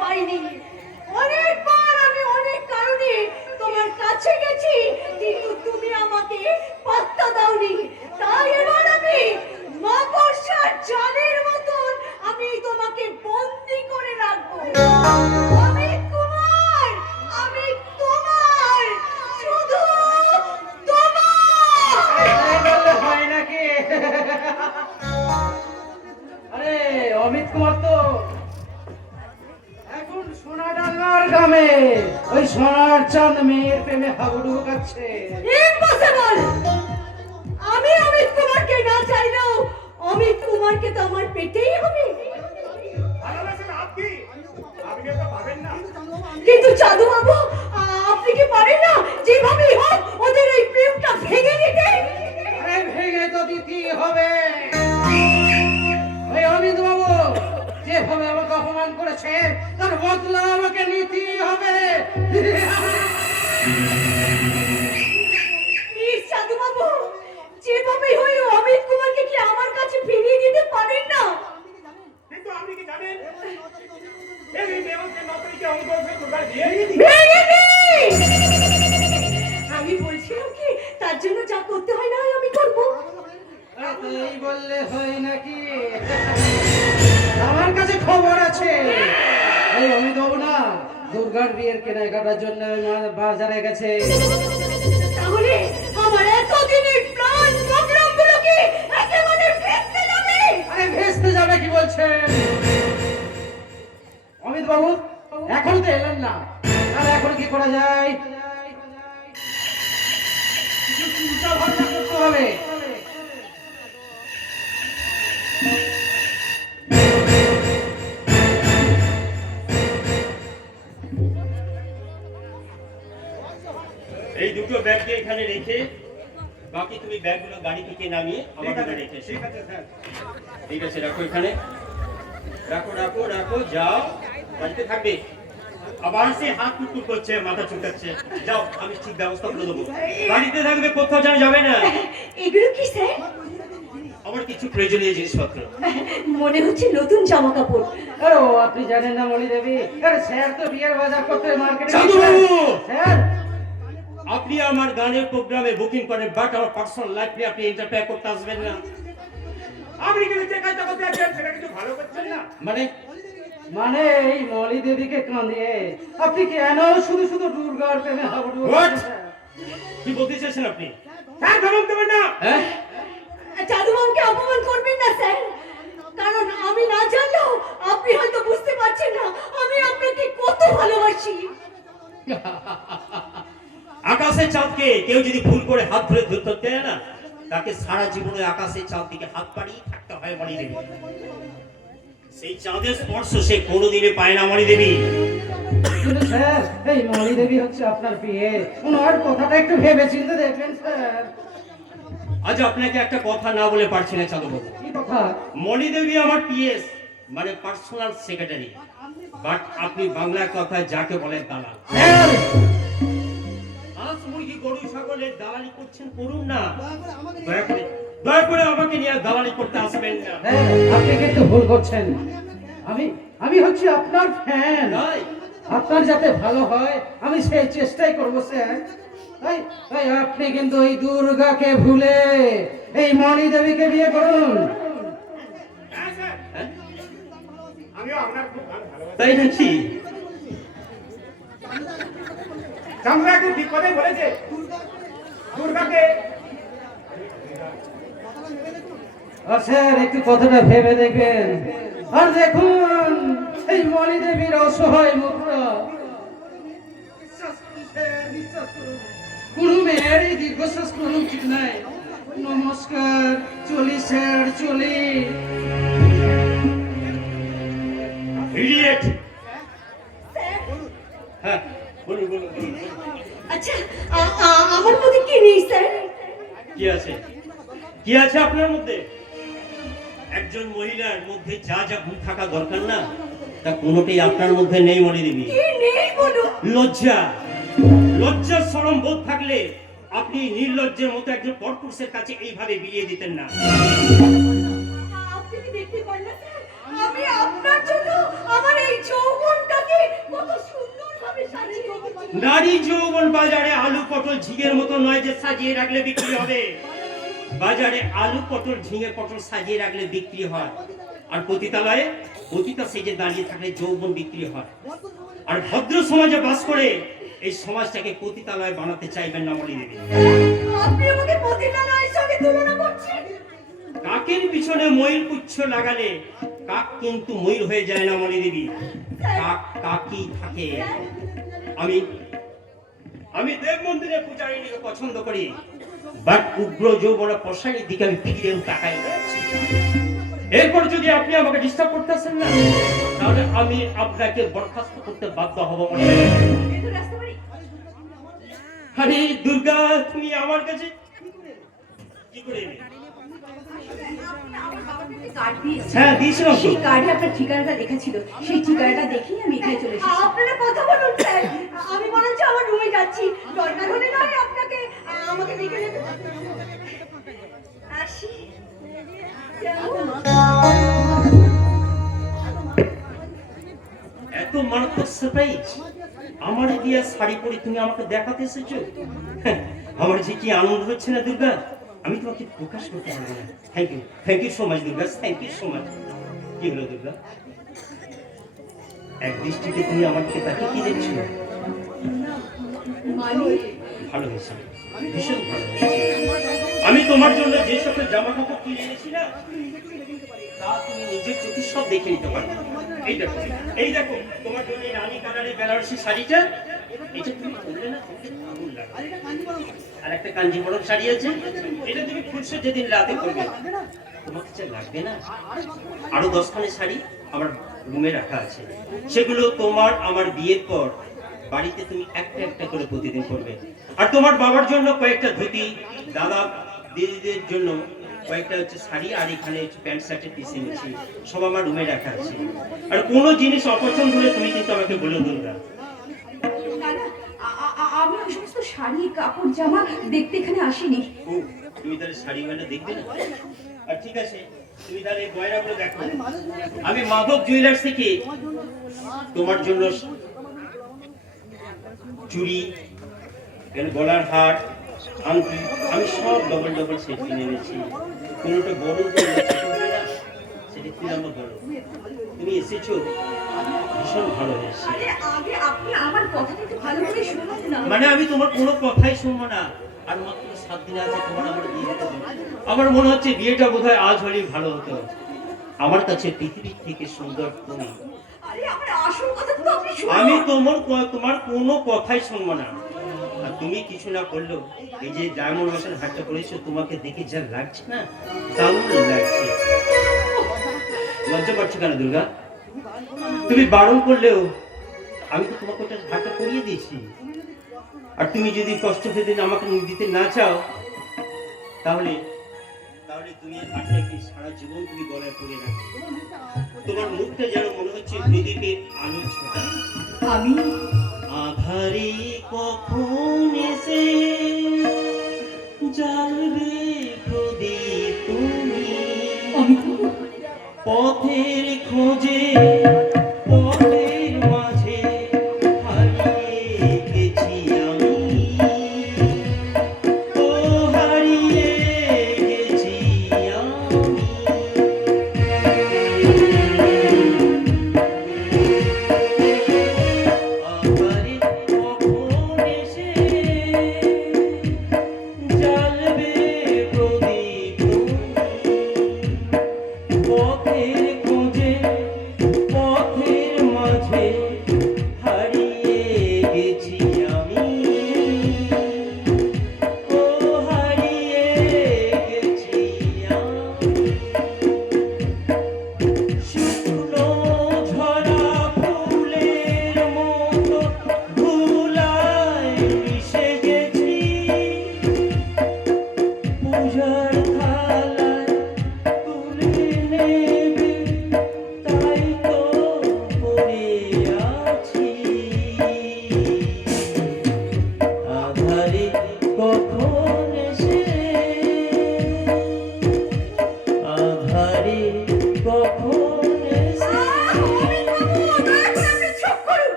পাইনি। অনেকবার আমি অনেক কারণে তোমার কাছে গেছি, কিন্তু তুমি আমাকে পাত্তা দাওনি। তাই এবার আমি মাকড়সার জালের মতন আমি তোমাকে বন্দি করে রাখবো। অমিত কুমার, আমি তোমার, শুধু তোমার। হয় নাকি? আরে অমিত কুমার তো এখন সোনাডাঙ্গার গ্রামে ওই সোনার চাঁদ মেয়ের প্রেমে হাবুডুবু খাচ্ছে। ইম্পসিবল! আমি অমিত কুমারকে না চাইলেও অমিত কুমারকে তো আমার পেতেই হবে। ভালোবাসেন আপনি, আপনি তো পাবেন না। কিন্তু চাঁদু বাবু, আপনি কি পারেন না যেভাবেই হোক ওদের এই প্রেমটা ভেঙে দিতে? আরে ভেঙে তো দিতেই হবে। ওই অমিত বাবু যেভাবে আমাকে অপমান করেছে তার বদলা আমাকে নিতেই হবে। প্লিজ চাঁদু বাবু, যেভাবেই হোক অমিত কুমারকে কি আমার কাছে ফিরিয়ে দিতে পারেন না? কিন্তু আপনি কি জানেন এই দেবকে নতুনকে অঙ্গকে দুর্গা দিয়ে ভেঙে দিন! আমি বলছিলাম কি, তার জন্য যা করতে হয় না হয় আমি করবো। এই বললে হয় নাকি? আমার কাছে খবর আছে। এই অমিত বাবু না দুর্গার বিয়ের কেনাকাটার জন্য বাজারে গেছে। তাহলে আমার এতদিনের প্ল্যান প্রোগ্রাম গুলো কি একেবারে ভেস্তে যাবে? আরে ভেস্তে যাবে কি বলছেন অমিত বাবু? এখন তো এলেন না, আর এখন কি করা যায়? কিছু চিন্তা ভাবনা করতে হবে। এই দুটো ব্যাগকে এখানে রেখে বাকি তুমি ব্যাগগুলো গাড়ি থেকে নামিয়ে আমার ঘরে রেখে এসো। ঠিক আছে স্যার। ঠিক আছে, রাখো এখানে, রাখো রাখো রাখো, যাও বাড়িতে থাকবে। আবার সে হাত কুটকুট করছে, মাথা চুলকাচ্ছে। যাও, আমি ঠিক ব্যবস্থা করে দেবো। বাড়িতে থাকবে, কোথাও যেন যাবে না। এগুলো কি স্যার? আমার কিছু প্রয়োজনীয় জিনিসপত্র। মনে হচ্ছে নতুন জামা কাপড়। আরে ও আপনি জানেন না মলি দেবী? আরে স্যার তো বিয়ের বাজার করতে মার্কেটে চাঁদু গেছে। বাবু! স্যার আপনি আমার গানের প্রোগ্রামে বুকিং করেন, বাট আমার পার্সোনাল লাইফ নিয়ে আপনি ইন্টারফেয়ার করতে আসবেন না। আপনি কিন্তু যে কাজটা করতে যাচ্ছেন সেটা কিন্তু ভালো করছেন না। মানে মানে এই মলি দেবীকে কাঁদিয়ে আপনি কেন শুধু শুধু দুর্গার প্রেমে হাবুডুবু What? খাচ্ছেন? কি বলতে চাইছেন আপনি? স্যার ধমক দেবেন না। হ্যাঁ, চাঁদু বাবুকে অপমান করবেন না স্যার, কারণ আমি না জানলেও আপনি হয়তো বুঝতে পারছেন না আমি আপনাকে কত ভালোবাসি। আকাশের চাঁদকে কেউ যদি ভুল করে হাত ধরে ধরতে দেয় না, তাকে সারা জীবনে আকাশের চাঁদ দিকে হাত বাড়িয়ে থাকতে হয় মণি দেবী। সেই চাঁদের স্পর্শ সে কোনোদিনে পায় না মণি দেবী। কিন্তু স্যার এই মলি দেবী হচ্ছে আপনার বিয়ে, ওনার কথাটা একটু ভেবে চিন্তে দেখবেন স্যার। আজ আপনাকে একটা কথা না বলে পারছি না চাঁদবাবু। কি কথা? মণি দেবী আমার পিএস, মানে পার্সোনাল সেক্রেটারি, বাট আপনি বাংলা কথায় যাকে বলেন দালাল। স্যার হাঁস মুরগি গরু ছাগলের দালালি করছেন, করুন না। দয়া করে আমাকে নিয়ে দালালি করতে আসবেন না। হ্যাঁ, আপনি কিন্তু ভুল করছেন। আমি আমি হচ্ছে আপনার ফ্যান। তাই? আপনার যাতে ভালো হয় আমি সেই চেষ্টাই করব স্যার। তাই তাই আপনি কিন্তু এই দুর্গাকে ভুলে এই মণি দেবীকে বিয়ে করুন। হ্যাঁ স্যার, হ্যাঁ? আমিও আপনার খুব ভালোবাসি। তাই নাকি? চামড়া একটু ঠিক কথাই বলেছে। দুর্গাকে আর স্যার একটু কথাটা ভেবে দেখবেন। আর দেখুন এই মণি দেবীর অসহায় মুখটা। বিশ্বাস করুন স্যার, বিশ্বাস করুন। কোনো মেয়ের এই দীর্ঘশ্বাস কোনো উচিত নাই। নমস্কার, চলি স্যার, চলি। ইডিয়েট! স্যার, হ্যাঁ, বলুন বলুন বলুন। আচ্ছা আমার মধ্যে কি নেই স্যার? কি আছে? কি আছে আপনার মধ্যে? একজন মহিলার মধ্যে যা যা গুণ থাকা দরকার না, তা কোনোটাই আপনার মধ্যে নেই মণি দেবী। কি নেই বলুন? লজ্জা, লজ্জার শরম বোধ থাকলে আপনি নির্লজ্জের মতো একজন পরপুরুষের কাছে এইভাবে বিয়ে দিতেন না। আপনি কি দেখতে পান না স্যার, আমি আপনার জন্য আমার এই যৌবনটাকে নারী যৌবন বাজারে আলু পটল ঝিঙের মতো নয় যে সাজিয়ে রাখলে বিক্রি হবে। বাজারে আলু পটল ঝিঙে পটল সাজিয়ে রাখলে বিক্রি হয়, আর পতিতালয়ে পতিতা সেজে দাঁড়িয়ে থাকলে যৌবন বিক্রি হয়। আর ভদ্র সমাজে বাস করে এই সমাজটাকে পতিতালয় বানাতে চাইবেন না মলি দেবী। আপনি আমাকে পতিতালয়ের সঙ্গে তুলনা করছেন? কাকের পিছনে ময়ূর পুচ্ছ লাগালে কাক কিন্তু ময়ূর হয়ে যায় না মলি দেবী, কাক কাকই থাকে। আমি দেব মন্দিরে পূজারিনীকে পছন্দ করি, বাট উগ্র যৌবনা পশাইয়ের দিকে আমি ফিরেও তাকাই না। এরপর যদি আপনি আমাকে ডিস্টার্ব করতেছেন না, তাহলে আমি আপনাকে বরখাস্ত করতে বাধ্য হব। আরে দুর্গা, তুমি আমার কাছে কি করে এলে? হ্যাঁ, দিয়েছিলাম তো। সেই কার্ডে আপনার ঠিকানাটা লেখা ছিল, সেই ঠিকানাটা দেখেই আমি এখানে চলে এসেছি। আপনারা কথা বলুন স্যার, আমি বরঞ্চ আমার রুমে যাচ্ছি। দরকার হলে নয় আপনাকে আমাকে দেখে নেবে। আসি। এত মারাত্মক সারপ্রাইজ আমার দিয়া শাড়ি পরে তুমি আমাকে দেখাতে এসেছো। আমার যে কি আনন্দ হচ্ছে না দুর্গা, আমি তোমাকে প্রকাশ করতে পারবো না। Thank you so much Durga, thank you so much. কি হলো দুর্গা, এক দৃষ্টিতে তুমি আমার দিকে তাকিয়ে কি দেখছো? ভালো হয়েছে, ভীষণ ভালো হয়েছে। আমি তোমার জন্য যে সকল জামা কাপড় কিনে এনেছি না, তা তুমি নিজের চোখে সব দেখে নিতে পারবে। এই দেখো তোমার জন্য এই রানী কালারের বেনারসি শাড়িটা, এটা তুমি পরলে না তোমাকে দারুণ লাগবে। আর একটা কাঞ্জিবরম শাড়ি আছে, এটা তুমি খুলছো যেদিন রাতে পরবে, তোমার কাছে লাগবে না? আরো 10খানি শাড়ি আমার রুমে রাখা আছে, সেগুলো তোমার আমার বিয়ের পর বাড়িতে তুমি একটা একটা করে প্রতিদিন পরবে। আর তোমার বাবার জন্য কয়েকটা ধুতি, দাদা দিদিদের জন্য কয়েকটা হচ্ছে শাড়ি, আর এখানে প্যান্ট শার্টের পিস এনেছি, সব আমার রুমে রাখা আছে। আর কোনো জিনিস অপছন্দ হলে তুমি কিন্তু আমাকে বলে দুর্গা। আমি ওই সমস্ত শাড়ি কাপড় জামা দেখতে এখানে আসিনি। ও, তুমি তাহলে শাড়ি গয়না দেখবে না? আর ঠিক আছে, তুমি তাহলে গয়নাগুলো দেখো। আমি মাধব জুয়েলার্স থেকে তোমার জন্য চুড়ি, গলার হার, আংটি, আমি সব ডবল ডবল সেট কিনে এনেছি। কোনোটা বড় সেটা কি নাম বলো? তুমি এসেছো, ভীষণ ভালো হয়েছে। আগে আপনি আমার কথাটা একটু ভালো করে শুনুন না। মানে আমি তোমার কোনো কথাই শুনবো না। আর মাত্র 7 দিন আছে তোমার আমার বিয়ে হতে হবে। আমার মনে হচ্ছে বিয়েটা বোধহয় আজ হলেই ভালো হতো। আমার কাছে পৃথিবীর থেকে সুন্দর তুমি। আরে আমার আসল কথা তো আপনি শুনুন। আমি তোমার কোনো কথাই শুনবো না। আর তুমি কিছু না করলেও এই যে ডায়মন্ড ওয়াশন হাটটা করেছো, তোমাকে দেখে যা লাগছে না, দারুণ লাগছে। লজ্জা পাচ্ছ কেন দুর্গা? তুমি বারণ করলেও আমি তো তোমাকে ওটা হাটটা করিয়ে দিয়েছি। আর তুমি যদি কষ্ট পেতে আমাকে দিতে না চাও, তাহলে তুমি হাটটা কি সারা জীবন তুমি গলায় পরে রাখবে। তোমার মুখটা যেন মনে হচ্ছে প্রদীপের আলো ছোটা। আমি আধারে কখন এসে জ্বালবে প্রদীপ তুমি, পথের খোঁজে পথের মাঝে হারিয়ে গেছি আমি, ও হারিয়ে গেছি আমি।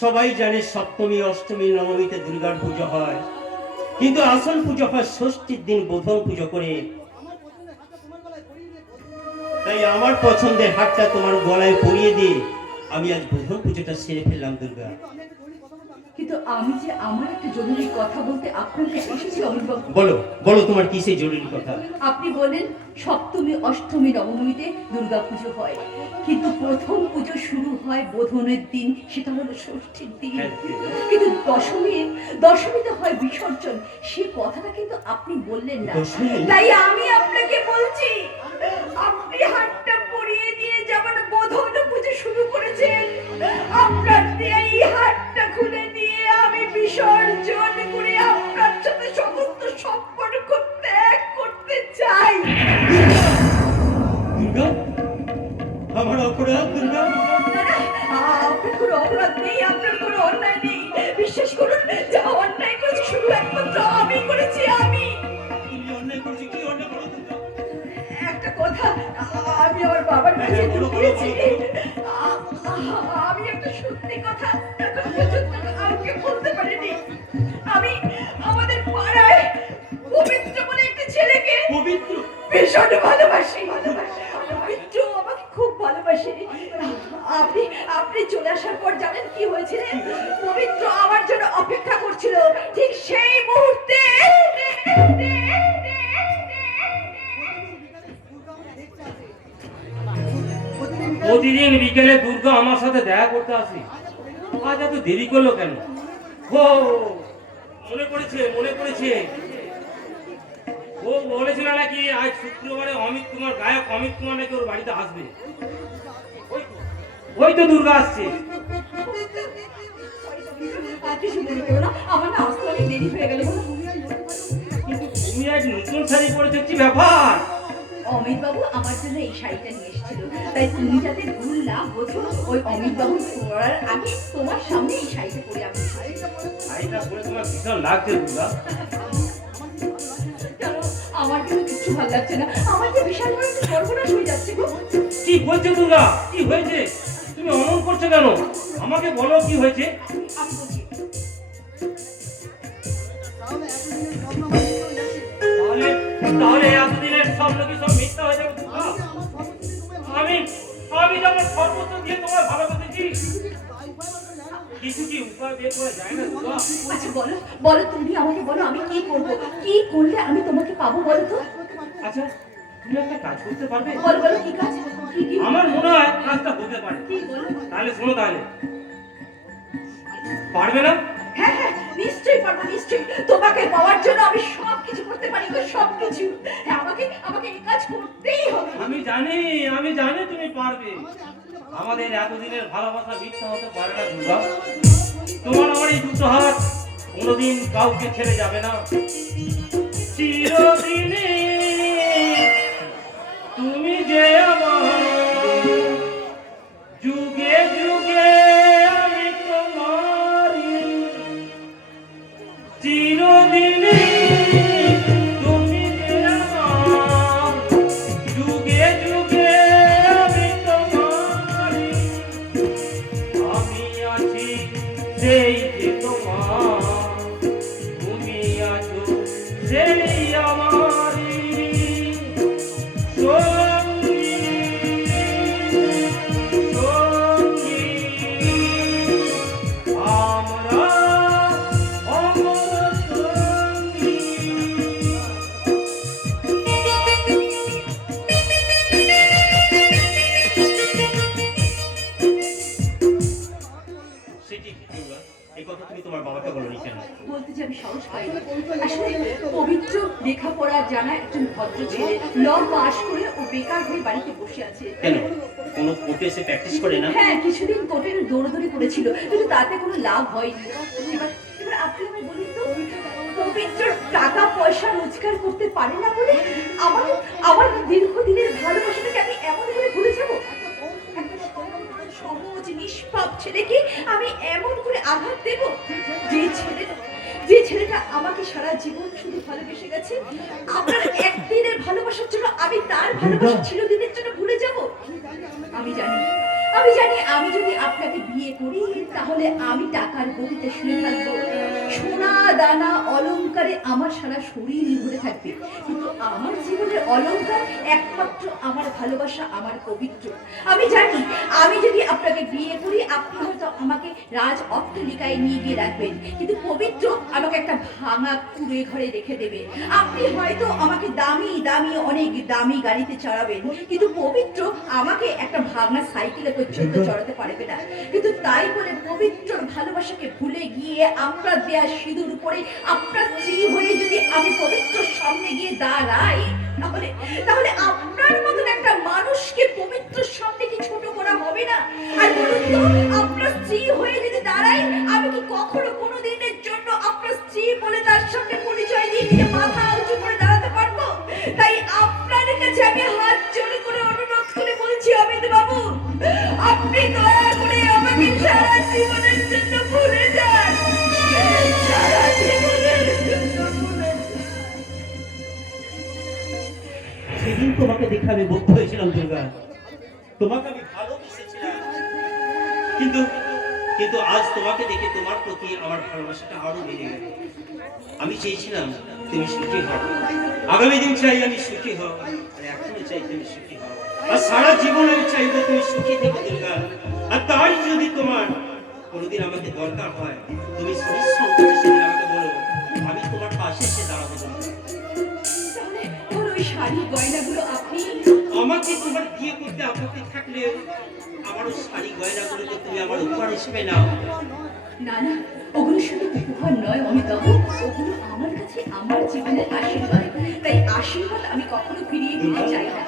সবাই জানে সপ্তমী অষ্টমী নবমীতে দুর্গার পুজো হয়, কিন্তু আসল পুজো হয় ষষ্ঠীর দিন বোধন পুজো করে। তাই আমার পছন্দের হারটা তোমার গলায় পরিয়ে দিয়ে আমি আজ বোধন পুজোটা সেরে ফেললাম দুর্গা। কিন্তু আমি যে আমার একটা জরুরি কথা বলতে আপনার কাছে এসেছি অমিতবাবু। বলো বলো, তোমার কি সেই জরুরি কথা? আপনি বলেন সপ্তমী অষ্টমী নবমীতে দুর্গা পুজো হয়, কিন্তু প্রথম পুজো শুরু হয় বোধনের দিন, সেটা হলো ষষ্ঠীর দিন। হ্যাঁ। কিন্তু দশমীতে হয় বিসর্জন, সে কথাটা কিন্তু আপনি বললেন না। দশমী? তাই আমি আপনাকে বলছি, আপনি হাতটা পরিয়ে দিয়ে যেমন বোধন পুজো শুরু করেছেন, আপনার দিয়ে এই হাতটা খুলে দিয়ে আমি বিসর্জন করে আপনার সাথে সমস্ত সম্পর্ক ত্যাগ করতে চাই। দুর্গা, আমার অপরাধ দুর্গা। আপনার কোনো অপরাধ নেই, আপনার কোনো অন্যায় নেই। বিশ্বাস করুন, যা অন্যায় করেছি শুধু একমাত্র আমি করেছি। আমি তুমি অন্যায় করছো, কি অন্যায় করো দুর্গা? একটা কথা আমি আমার বাবার কাছে হ্যাঁ, বলো, বলো, লুকিয়েছি। বলো, আমি একটা সত্যি কথা এখন পর্যন্ত কাউকে বলতে পারিনি। আমি আমাদের পাড়ায় পবিত্র বলে একটা ছেলেকে পবিত্র? ভীষণ ভালোবাসি। পবিত্র আমাকে খুব ভালোবাসে। আপনি চলে আসার পর জানেন কি হয়েছিল? পবিত্র আমার জন্য অপেক্ষা করছিল, ঠিক সেই মুহূর্তে প্রতিদিন বিকেলে দুর্গা আমার সাথে দেখা করতে আসি, আজ এত দেরি করলো কেন? ও মনে পড়েছে ও বলেছিল নাকি আজ শুক্রবারে গায়ক অমিত কুমার নাকি ওর বাড়িতে আসবে। ওই তো দুর্গা আসছে। কিছু মনে করো না, আমার না আসতে অনেক দেরি হয়ে গেল। কিন্তু তুমি আজ নতুন শাড়ি পরেছো, কি ব্যাপার? অমিত বাবু আমার জন্য এই শাড়িটা নিয়ে এসেছিল, তাই তুমি যাতে ভুল না বোঝো, ওই অমিত বাবু পরার আগে তোমার সামনে এই শাড়িটা পরে আমি শাড়িটা পরে তোমার ভীষণ লাগছে দুর্গা। কেন আমার কিন্তু কিচ্ছু ভালো লাগছে না, আমার যে বিশাল বড় একটা সর্বনাশ হয়ে যাচ্ছে গো। কি বলছো দুর্গা? কি হয়েছে? তুমি অমন করছো কেন? আমাকে বলো কি হয়েছে। আমি বলছি তাহলে এতদিনের স্বপ্ন কি সব মিথ্যা হয়ে যাবে দুর্গা? আমি যখন সর্বস্ব দিয়ে তোমার ভালোবেসেছি, কিছু কি উপায় বের করা যায় না দুর্গা? আচ্ছা বলো তুমি আমাকে বলো, আমি কি করব, কি করলে আমি তোমাকে পাবো বলো তো। আচ্ছা, তুমি একটা কাজ করতে পারবে? বলো কি কাজ? কি আমার মনে হয় কাজটা হতে পারে। কি বলো? তাহলে শোনো, তাহলে পারবে না? হ্যাঁ নিশ্চয়ই পারবো, নিশ্চয়ই। তোমাকে পাওয়ার জন্য আমি সব কিছু করতে পারি গো, সব কিছু। হ্যাঁ, আমাকে এই কাজ করতেই হবে। আমি জানি তুমি পারবে। আমাদের এতদিনের ভালোবাসা মিথ্যা হতে পারে না দুর্গা। তোমার আমার এই দুটো হাত কোনোদিন কাউকে ছেড়ে যাবে না। চিরদিনে তুমি যে আমার, যুগে যুগে আমি তোমারই। চিরদিনে তুমি যে আমার, যুগে যুগে আমি তোমারই। আমি আছি সেই যে তোমার, তুমি আছো সেই আমারই। সঙ্গী সঙ্গী আমরা অমর সঙ্গী। সেটি দুর্গা, এই কথা তুমি তোমার বাবাকে বলোনি কেন? বলতে যে আমি সাহস পাই না। আসলে পবিত্র লেখাপড়া জানা একজন ভদ্র ছেলে, ল পাশ করে ও বেকার হয়ে বাড়িতে বসে আছে। কেন কোনো কোর্টে এসে প্র্যাকটিস করে না? হ্যাঁ, কিছুদিন কোর্টের দৌড়াদৌড়ি করেছিল, কিন্তু তাতে কোনো লাভ হয়নি। এবার আপনি আমায় বলুন তো, পবিত্র টাকা পয়সা রোজগার করতে পারে না বলে আমার দীর্ঘদিনের ভালোবাসাটাকে আমি এমন করে ভুলে যাবো? একটা সহজ নিষ্পাপ ছেলেকে আমি এমন করে আঘাত দেব? যে ছেলেটা আমাকে সারা জীবন শুধু ভালোবেসে গেছে, আপনার একদিনের ভালোবাসার জন্য আমি তার ভালোবাসা চিরদিনের জন্য ভুলে যাব? আমি জানি আমি জানি আমি যদি আপনাকে বিয়ে করি তাহলে আমি টাকার গতিতে শুনে থাকবো, সোনা দানা অলংকারে আমার সারা শরীর ভরে থাকবে, কিন্তু আমার জীবনের অলংকার একমাত্র আমার ভালোবাসা, আমার পবিত্র। আমি জানি আমি যদি আপনাকে বিয়ে করি আপনি হয়তো আমাকে রাজ অট্টালিকায় নিয়ে গিয়ে রাখবেন, কিন্তু পবিত্র আমাকে একটা ভাঙা কুঁড়ে ঘরে রেখে দেবে। আপনি হয়তো আমাকে দামি দামি অনেক দামি গাড়িতে চড়াবেন, কিন্তু পবিত্র আমাকে একটা ভাঙা সাইকেলে পর্যন্ত চড়াতে পারবে না। কিন্তু তাই বলে পবিত্র ভালোবাসাকে ভুলে গিয়ে আপনার দেয়া সিঁদুর পরে আপনার স্ত্রী হয়ে যদি আমি পবিত্রর সামনে গিয়ে দাঁড়াই, তাহলে তাহলে আপনার মতন একটা মানুষকে পবিত্রর সামনে কি ছোট করা হবে না? আর বলুন তো, আপনার স্ত্রী হয়ে যদি দাঁড়াই, আমি কি কখনো কোনো দিনের জন্য আপনার স্ত্রী বলে তার সামনে পরিচয় দিয়ে নিজে মাথা উঁচু করে দাঁড়াতে পারবো? তাই আপনার কাছে আমি হাত জোড় করে অনুরোধ করে বলছি, অমিত বাবু, আপনি দয়া করে আমাকে সারা জীবনের জন্য ভুলে যান, সারা জীবনের জন্য ভুলে যান। সেদিন তোমাকে দেখে আমি মুগ্ধ হয়েছিলাম দুর্গা, তোমাকে আমি ভালোবেসেছিলাম, কিন্তু কিন্তু আজ তোমাকে দেখে তোমার প্রতি আমার ভালোবাসাটা আরো বেড়ে গেল। আমি চেয়েছিলাম তুমি সুখী হও, আগামী দিন চাই আমি সুখী হও, আর এখনো চাই তুমি সুখী হও, আর সারা জীবন আমি চাইবো তুমি সুখী থেকো দুর্গা। আর তাই যদি তোমার কোনোদিন আমাকে দরকার হয়, তুমি পরিশ্রম করে সেদিন আমাকে বলো, আমি তোমার পাশে এসে দাঁড়াবো। তাহলে ওর ওই শাড়ি গয়নাগুলো আপনি আমাকে তোমার বিয়ে করতে আপত্তি থাকলে আমারও শাড়ি গয়নাগুলোকে তুমি আমার উপহার হিসেবে নাও। না না, ওগুলো শুধু উপহার নয় অমিতাভ, ওগুলো আমার কাছে আমার জীবনের আশীর্বাদ। তাই আশীর্বাদ আমি কখনো ফিরিয়ে দিতে চাই না।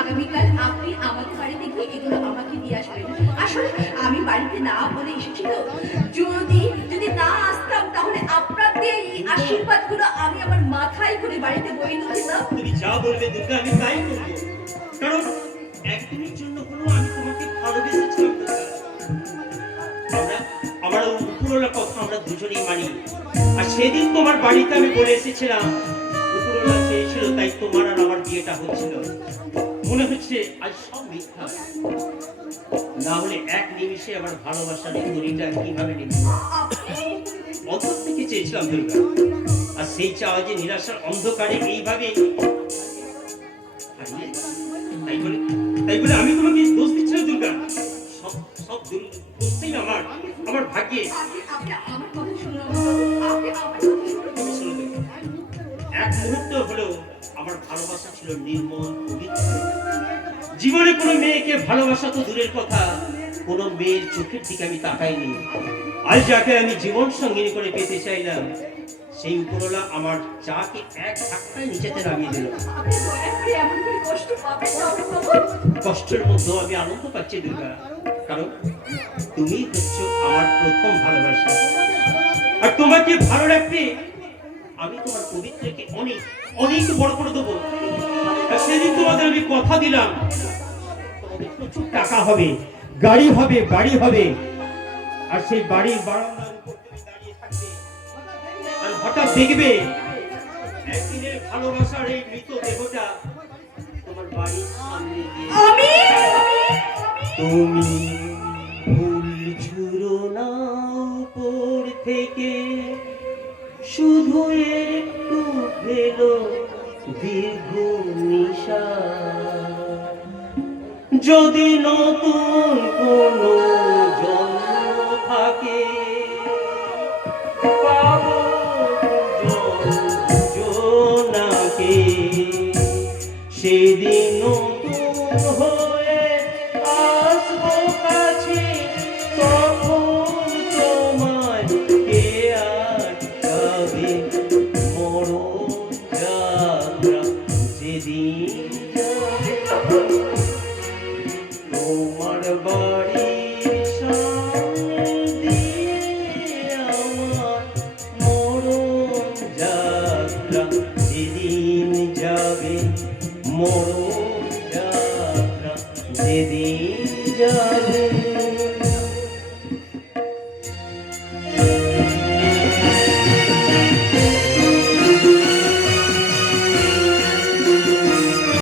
আগামীকাল আপনি আমাদের বাড়িতে গিয়ে এগুলো আমাকে দিয়ে আসবেন। আসলে আমি বাড়িতে না বলে এসেছি তো, যদি যদি না আসতাম তাহলে আপনাদের এই আশীর্বাদগুলো আমি আমার মাথায় করে বাড়িতে বয়ে নিয়ে যেতাম। তুমি যা বলবে দুর্গা আমি তাই করবো, কারণ একদিনের জন্য হলো আমি তোমাকে ভালোবেসেছিলাম দুর্গা। আমার উপরওয়ালার কথা আমরা দুজনেই মানি, আর সেদিন তোমার বাড়িতে আমি বলে এসেছিলাম উপরওয়ালা চেয়েছিল, তাই তোমার আর আমার বিয়েটা হচ্ছিল। মনে হচ্ছে আজ সব মিথ্যা, না হলে এক নিমিষে আমার ভালোবাসার দড়িটা কিভাবে নিবে। অন্তর থেকে চেয়েছিলাম দুর্গা, আর সেই চাওয়া যে নিরাশার অন্ধকারে এইভাবে তাই বলে আমি তোমাকে দোষ দিচ্ছি না দুর্গা, সব সব দোষটাই আমার ভাগ্যে। আপনি আমার কথা শুনুন, আপনি আমার কথা শুনুন। এক মুহূর্ত হলেও আমার ভালোবাসা ছিল নির্মল পবিত্র। জীবনে কোনো মেয়েকে ভালোবাসা তো দূরের কথা, কোনো মেয়ের চোখের দিকে আমি তাকাইনি। আজ যাকে আমি জীবন সঙ্গিনী করে পেতে চাইলাম, সেই উপরওয়ালা আমার চাকে এক ধাক্কায় নিচেতে নামিয়ে দিল। আপনি দয়া করে এমন করে কষ্ট পাবেন না অমিতাভ। কষ্টের মধ্যেও আমি আনন্দ পাচ্ছি দুর্গা, কারণ তুমি হচ্ছে আমার প্রথম ভালোবাসা। আর তোমাকে ভালো রাখতে আমি তোমার পবিত্রকে অনেক অনেক বড় করে দেবো। আর সেদিন তোমাদের আমি কথা দিলাম, তোমাদের প্রচুর টাকা হবে, গাড়ি হবে, বাড়ি হবে, আর সেই বাড়ির বারান্দার উপর তুমি দাঁড়িয়ে থাকবে, আর হঠাৎ দেখবে একদিনের ভালোবাসার এই মৃত দেহটা তোমার বাড়ির সামনে দিয়ে তুমি ফুল ছুঁড়ো না উপর থেকে, শুধু একটু ফেলো দীর্ঘ নিঃশ্বাস, যদি নতুন